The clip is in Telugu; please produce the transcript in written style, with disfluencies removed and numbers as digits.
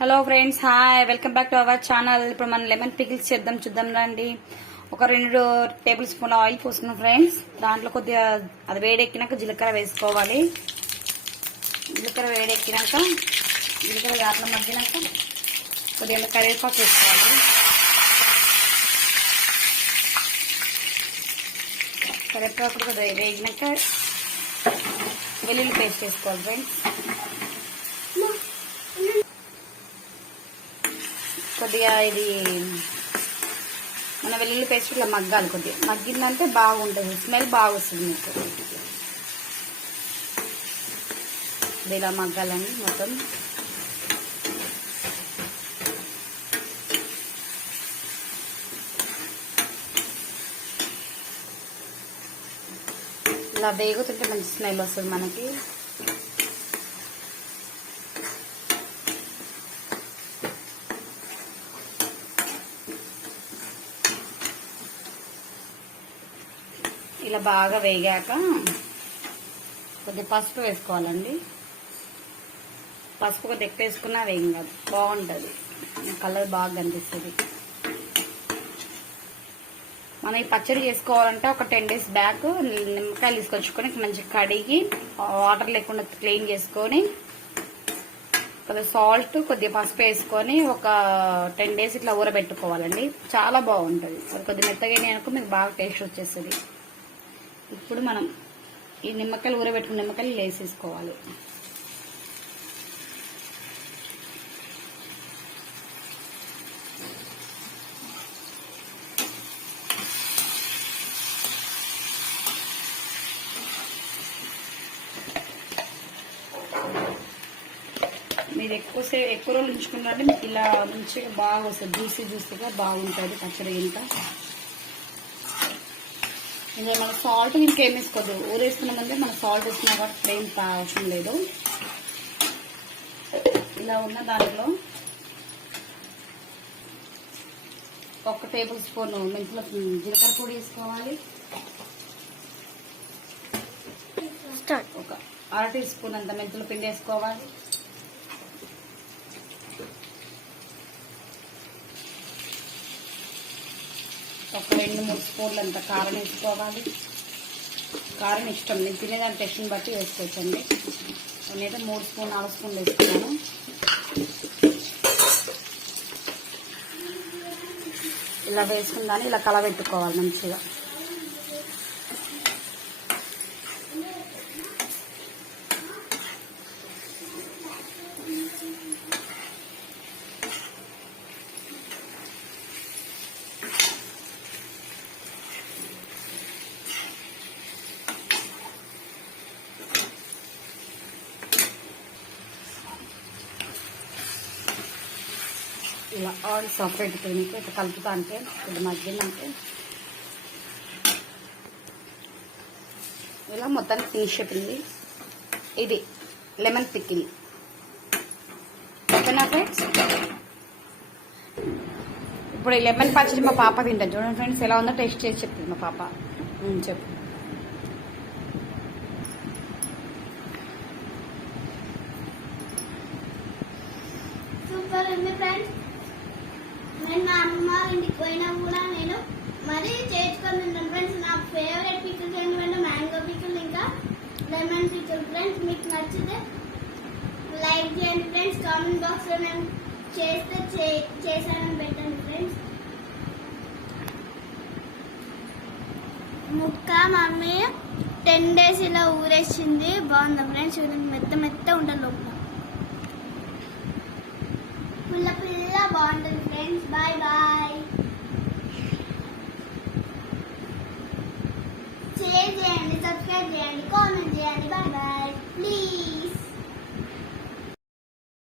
Hello friends, hi, welcome back to our channel. ఇప్పుడు మనం లెమన్ పికిల్స్ చూద్దాం రండి. ఒక 2 టేబుల్ స్పూన్ల ఆయిల్ పోసుకున్నాం ఫ్రెండ్స్. దాంట్లో కొద్దిగా అది వేడెక్కినాక జీలకర్ర వేసుకోవాలి. జీలకర్ర వేడెక్కినాక జీలకర్ర దాంట్లో మగ్గినాక కొద్దిగా కరివేపాకు వేసుకోవాలి. కరివేపాకు కొద్దిగా వేగినాక వెల్లుల్లి పేస్ట్ వేసుకోవాలి ఫ్రెండ్స్. కొద్దిగా ఇది మన వెల్లుల్లి పేస్ట్ ఇట్లా మగ్గాలి. కొద్దిగా మగ్గిందంటే బాగుంటుంది, స్మెల్ బాగా వస్తుంది మీకు. ఇది ఇలా మగ్గాలండి మొత్తం. ఇలా వేగుతుంటే మంచి స్మెల్ వస్తుంది మనకి. ఇలా బాగా వేగాక కొద్దిగా పసుపు వేసుకోవాలండి. పసుపు కొద్దిగా ఎక్కువ వేసుకున్నా వేగం కాదు, బాగుంటుంది, కలర్ బాగా కనిపిస్తుంది. మనం ఈ పచ్చడి చేసుకోవాలంటే ఒక 10 days బ్యాక్ నిమ్మకాయలు తీసుకొచ్చుకొని మంచిగా కడిగి వాటర్ లేకుండా క్లీన్ చేసుకొని కొద్దిగా సాల్ట్ కొద్దిగా పసుపు వేసుకొని ఒక 10 days ఇట్లా ఊరబెట్టుకోవాలండి. చాలా బాగుంటుంది. అది కొద్దిగా మెత్తగా అనుకో మీకు బాగా టేస్ట్ వచ్చేస్తుంది. ఇప్పుడు మనం ఈ నిమ్మకాయలు ఊరబెట్టుకున్న నిమ్మకాయలు వేసేసుకోవాలి. మీరు ఎక్కువ రోజులు ఉంచుకున్నారంటే మీకు ఇలా మంచిగా బాగా వస్తుంది, జ్యూసీగా బాగుంటుంది పచ్చడి. ఇంకా ఇది మన సాల్ట్ ఇంకేం వేసుకోవద్దు, ఊరేసుకున్నామంటే మన సాల్ట్ వేసుకున్నా కాబట్టి ఫ్లేమ్ అవసరం లేదు. ఇలా ఉన్న దాంట్లో 1 టేబుల్ స్పూన్ మెంతుల జీలకర్ర పొడి వేసుకోవాలి. ఒక 1/2 టీ స్పూన్ అంత మెంతుల పిండి వేసుకోవాలి. ఒక 2-3 స్పూన్లు అంత కారం వేసుకోవాలి. కారం ఇష్టం, నేను తినేదాని టేస్ట్ని బట్టి వేసుకోవచ్చండి. నేనైతే 3-4 స్పూన్లు వేసుకున్నాను. ఇలా వేసుకుందాన్ని ఇలా కలబెట్టుకోవాలి మంచిగా. ఇలా ఆయిల్ సపరేట్ తినికి ఇట్లా కలుపుతా అంటే ఇది మగ్గిందంటే ఇలా మొత్తానికి ఫినిష్ అయిపోయింది. ఇది లెమన్ పికిల్. ఓకేనా ఫ్రెండ్స్? ఇప్పుడు ఈ లెమన్ పచ్చడి మా పాప తింటాను. చూడండి ఫ్రెండ్స్ ఎలా ఉందో టేస్ట్ చేసి చెప్పింది మా పాప. చెప్పు. సూపర్ ఉంది ఫ్రెండ్స్. నేను మా అమ్మ ఇంటికి పోయినా కూడా నేను మరీ చేసుకొని తింటాను ఫ్రెండ్స్. నా ఫేవరెట్ పికిల్స్ ఏంటంటే మ్యాంగో పికిల్ ఇంకా లెమన్ పికిల్ ఫ్రెండ్స్. మీకు నచ్చితే లైక్ చేయండి ఫ్రెండ్స్. కామెంట్ బాక్స్ లో నేను చేశానని పెట్టండి ఫ్రెండ్స్. ముక్క మమ్మీ 10 days ఇలా ఊరేసింది. బాగుంది ఫ్రెండ్స్. మెత్త ఉంటుంది లోపల. పుల్ల బాగుంటుంది ఫ్రెండ్స్. Bye bye. షేర్ చేయండి, సబ్స్క్రైబ్ చేయండి, కామెంట్ చేయండి. Bye bye please.